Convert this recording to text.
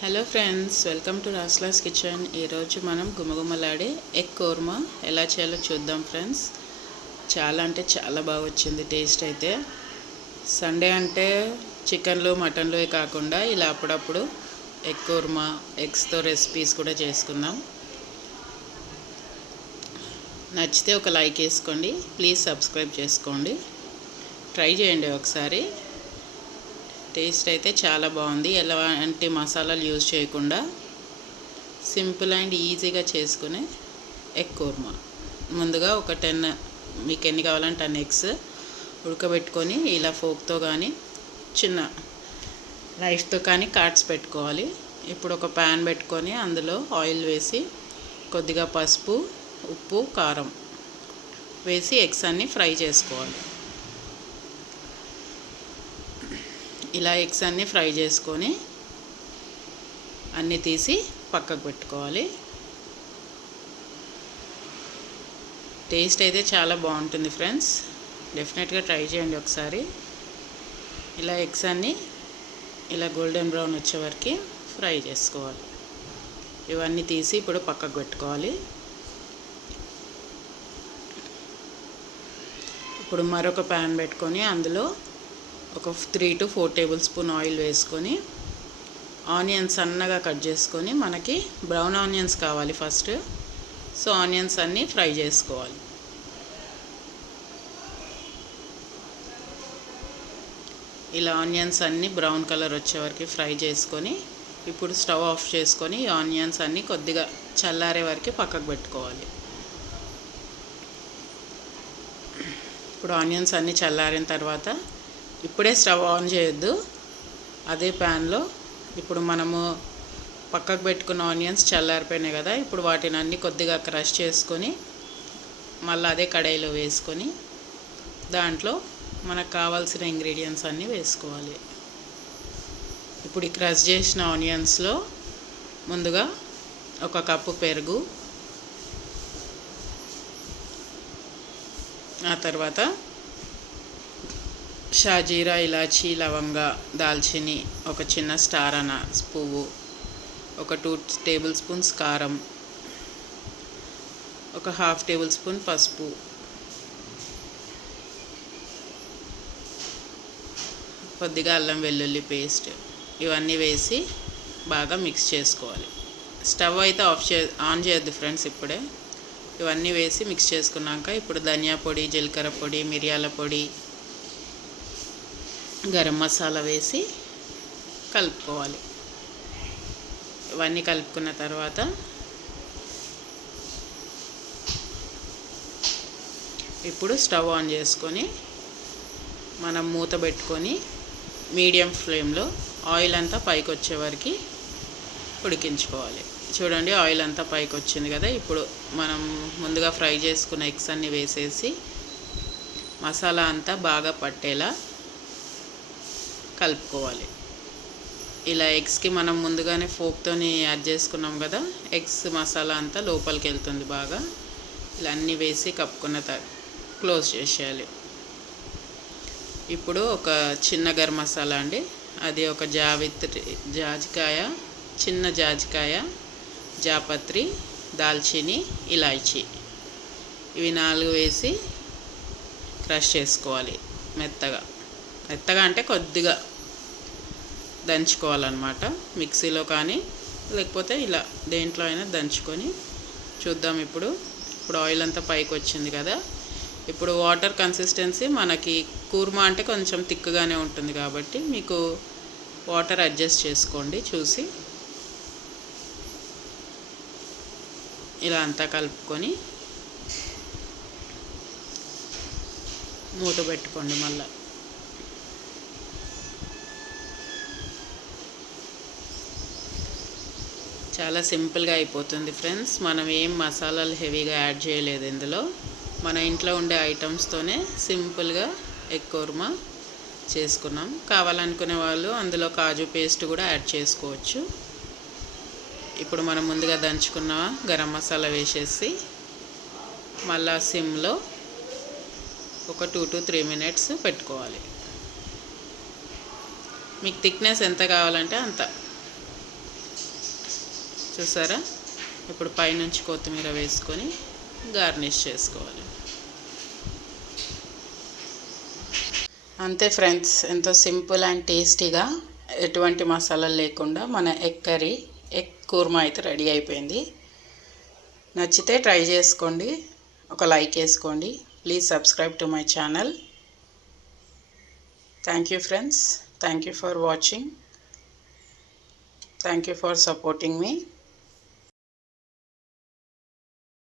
Hello friends welcome to రాస్లాస్ kitchen ఈరోజు మనం గుమగుమలాడే ఎగ్ కోర్మా ఎలా చేయాలో చూద్దాం ఫ్రెండ్స్ చాలా అంటే చాలా బాగా వచ్చింది టేస్ట్ అయితే. సండే అంటే చికెన్లు మటన్లు కాకుండా ఇలా అప్పుడప్పుడు ఎగ్ కోర్మా ఎగ్స్తో రెసిపీస్ కూడా చేసుకుందాం. నచ్చితే ఒక లైక్ వేసుకోండి ప్లీజ్ సబ్స్క్రైబ్ చేసుకోండి. ట్రై చేయండి ఒకసారి. టేస్ట్ అయితే చాలా బాగుంది. ఎలాంటి మసాలాలు యూజ్ చేయకుండా సింపుల్ అండ్ ఈజీగా చేసుకునే ఎగ్ కూర్మా. ముందుగా ఒక టెన్ మీకు ఎన్ని కావాలంటే టెన్ ఎగ్స్ ఉడకబెట్టుకొని ఇలా ఫోక్తో కానీ చిన్న రైస్తో కానీ కార్డ్స్ పెట్టుకోవాలి. ఇప్పుడు ఒక ప్యాన్ పెట్టుకొని అందులో ఆయిల్ వేసి కొద్దిగా పసుపు ఉప్పు కారం వేసి ఎగ్స్ అన్నీ ఫ్రై చేసుకోవాలి. ఇలా ఎగ్స్ అన్నీ ఫ్రై చేసుకొని అన్నీ తీసి పక్కకు పెట్టుకోవాలి. టేస్ట్ అయితే చాలా బాగుంటుంది ఫ్రెండ్స్. డెఫినెట్గా ట్రై చేయండి ఒకసారి. ఇలా ఎగ్స్ అన్నీ ఇలా గోల్డెన్ బ్రౌన్ వచ్చేవరకు ఫ్రై చేసుకోవాలి. ఇవన్నీ తీసి ఇప్పుడు పక్కకు పెట్టుకోవాలి. ఇప్పుడు మరొక ప్యాన్ పెట్టుకొని అందులో ఒక three two four table spoon oil వేసుకొని ఆనియన్స్ సన్నగా కట్ చేసుకొని మనకి బ్రౌన్ ఆనియన్స్ కావాలి ఫస్ట్ సో ఆనియన్స్ అన్నీ ఫ్రై చేసుకోవాలి. ఇలా ఆనియన్స్ అన్నీ బ్రౌన్ కలర్ వచ్చే వరకు ఫ్రై చేసుకొని ఇప్పుడు స్టవ్ ఆఫ్ చేసుకొని ఈ ఆనియన్స్ అన్నీ కొద్దిగా చల్లారే వరకు పక్కకు పెట్టుకోవాలి. ఇప్పుడు ఆనియన్స్ అన్నీ చల్లారిన తర్వాత ఇప్పుడే స్టవ్ ఆన్ చేయొద్దు. అదే ప్యాన్లో ఇప్పుడు మనము పక్కకు పెట్టుకున్న ఆనియన్స్ చల్లారిపోయినాయి కదా ఇప్పుడు వాటిని అన్నీ కొద్దిగా క్రష్ చేసుకొని మళ్ళీ అదే కడాయిలో వేసుకొని దాంట్లో మనకు కావాల్సిన ఇంగ్రీడియంట్స్ అన్నీ వేసుకోవాలి. ఇప్పుడు ఈ క్రష్ చేసిన ఆనియన్స్లో ముందుగా ఒక కప్పు పెరుగు ఆ తర్వాత షాజీరా ఇలాచీ లవంగ దాల్చిని ఒక చిన్న స్టార్ అన పువ్వు ఒక టూ టేబుల్ స్పూన్స్ కారం ఒక హాఫ్ టేబుల్ స్పూన్ పసుపు కొద్దిగా అల్లం వెల్లుల్లి పేస్ట్ ఇవన్నీ వేసి బాగా మిక్స్ చేసుకోవాలి. స్టవ్ అయితే ఆఫ్ చే ఆన్ చేయొద్దు ఫ్రెండ్స్ ఇప్పుడే. ఇవన్నీ వేసి మిక్స్ చేసుకున్నాక ఇప్పుడు ధనియా పొడి జీలకర్ర పొడి మిరియాల పొడి గరం మసాలా వేసి కలుపుకోవాలి. ఇవన్నీ కలుపుకున్న తర్వాత ఇప్పుడు స్టవ్ ఆన్ చేసుకొని మనం మూత పెట్టుకొని మీడియం ఫ్లేమ్లో ఆయిల్ అంతా పైకి వచ్చే వరకు ఉడికించుకోవాలి. చూడండి ఆయిల్ అంతా పైకి వచ్చింది కదా ఇప్పుడు మనం ముందుగా ఫ్రై చేసుకున్న ఎగ్స్ అన్నీ వేసేసి మసాలా అంతా బాగా పట్టేలా కలుపుకోవాలి. ఇలా ఎగ్స్కి మనం ముందుగానే ఫోక్తోని యాడ్ చేసుకున్నాం కదా ఎగ్స్ మసాలా అంతా లోపలికి వెళ్తుంది బాగా. ఇలా అన్నీ వేసి కప్పుకున్న త క్లోజ్ చేసేయాలి. ఇప్పుడు ఒక చిన్న గరం మసాలా అండి. అది ఒక జావిత్రి జాజికాయ చిన్న జాజికాయ జాపత్రి దాల్చిని ఇలాచి ఇవి నాలుగు వేసి క్రష్ చేసుకోవాలి మెత్తగా. మెత్తగా అంటే కొద్దిగా దంచుకోవాలన్నమాట. మిక్సీలో కానీ లేకపోతే ఇలా దేంట్లో అయినా దంచుకొని చూద్దాం ఇప్పుడు. ఇప్పుడు ఆయిల్ అంతా పైకి వచ్చింది కదా. ఇప్పుడు వాటర్ కన్సిస్టెన్సీ మనకి కూర్మా అంటే కొంచెం తిక్కుగానే ఉంటుంది కాబట్టి మీకు వాటర్ అడ్జస్ట్ చేసుకోండి చూసి. ఇలా అంతా కలుపుకొని మూత పెట్టుకోండి మళ్ళీ. చాలా సింపుల్గా అయిపోతుంది ఫ్రెండ్స్. మనం ఏం మసాలాలు హెవీగా యాడ్ చేయలేదు ఇందులో. మన ఇంట్లో ఉండే ఐటమ్స్తోనే సింపుల్గా ఎగ్ కుర్మా చేసుకున్నాం. కావాలనుకునే వాళ్ళు అందులో కాజు పేస్ట్ కూడా యాడ్ చేసుకోవచ్చు. ఇప్పుడు మనం ముందుగా దంచుకున్న గరం మసాలా వేసేసి మళ్ళా సిమ్లో ఒక టూ టు త్రీ మినిట్స్ పెట్టుకోవాలి. మీకు థిక్నెస్ ఎంత కావాలంటే అంత. చూసారా? ఇప్పుడు పైనుంచి కొత్తిమీర వేసుకొని గార్నిష్ చేసుకోవాలి. అంతే ఫ్రెండ్స్ ఎంతో సింపుల్ అండ్ టేస్టీగా ఎటువంటి మసాలాలు లేకుండా మన ఎగ్ కర్రీ ఎగ్ కూర్మా అయితే రెడీ అయిపోయింది. నచ్చితే ట్రై చేసుకోండి ఒక లైక్ వేసుకోండి. Please subscribe to my channel. Thank you friends thank you for watching. Thank you for supporting me.